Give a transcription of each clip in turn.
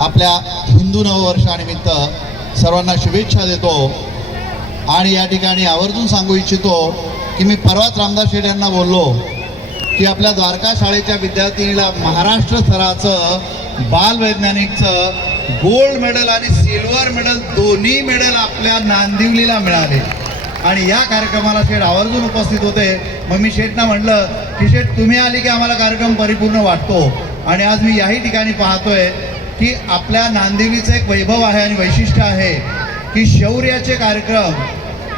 आपल्या हिंदू नववर्षानिमित्त सर्वांना शुभेच्छा देतो आणि या ठिकाणी आवर्जून सांगू इच्छितो की मी परवाच रामदास शेठ यांना बोललो की आपल्या द्वारका शाळेच्या विद्यार्थिनीला महाराष्ट्र स्तराचं बालवैज्ञानिकचं गोल्ड मेडल आणि सिल्वर मेडल दोन्ही मेडल आपल्या नांदिवलीला मिळाले आणि या कार्यक्रमाला शेठ आवर्जून उपस्थित होते। मग मी शेठना म्हटलं की शेठ तुम्ही आली की आम्हाला कार्यक्रम परिपूर्ण वाटतो आणि आज मी याही ठिकाणी पाहतोय की आपल्या नांदिवलीचं एक वैभव आहे आणि वैशिष्ट्य आहे की शौर्याचे कार्यक्रम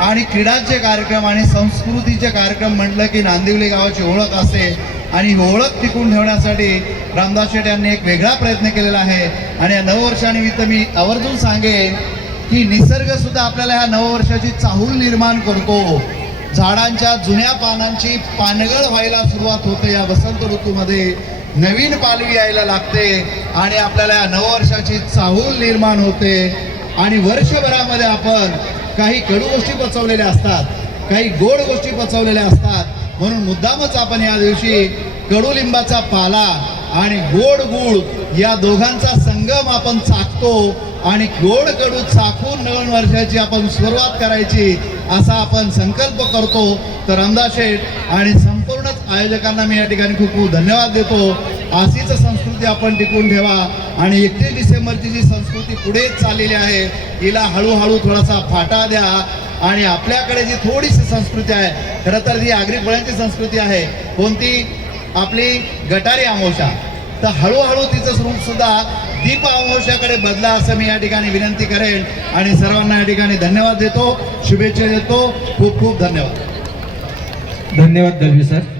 आणि क्रीडाचे कार्यक्रम आणि संस्कृतीचे कार्यक्रम म्हटलं की नांदिवली गावाची ओळख असते आणि ही ओळख टिकून ठेवण्यासाठी रामदास शेठ यांनी एक वेगळा प्रयत्न केलेला आहे आणि या नववर्षानिमित्त मी आवर्जून सांगेन की निसर्ग सुद्धा आपल्याला ह्या नववर्षाची चाहूल निर्माण करतो। झाडांच्या जुन्या पानांची पानगळ व्हायला सुरुवात होते, या वसंत ऋतूमध्ये नवीन पालवी यायला लागते आणि आपल्याला या नववर्षाची चाहूल निर्माण होते आणि वर्षभरामध्ये आपण काही कडू गोष्टी पचवलेल्या असतात, काही गोड गोष्टी पचवलेल्या असतात, म्हणून मुद्दामच आपण या दिवशी कडुलिंबाचा पाला आणि गोड गूळ या दोघांचा संगम आपण चाखतो आणि गोड कडू चाखून नवीन वर्षाची आपण सुरुवात करायची असा आपण संकल्प करतो। तर रामदास शेठ आणि संपूर्णच आयोजकांना मी या ठिकाणी खूप खूप धन्यवाद देतो। अशीच संस्कृती आपण टिकून ठेवा आणि 31 डिसेंबरची जी संस्कृती पुढे चाललेली आहे हिला हळूहळू थोडासा फाटा द्या आणि आपल्याकडे जी थोडीशी संस्कृती आहे, खरं तर जी आगरी फळांची संस्कृती आहे, कोणती आपली गटारी अमावस्या, तर हळूहळू तिचं स्वरूप सुद्धा दीप अमावस्याकडे बदला असं मी या ठिकाणी विनंती करेन आणि सर्वांना या ठिकाणी धन्यवाद देतो, शुभेच्छा देतो। खूप खूप धन्यवाद। धन्यवाद दलवी सर।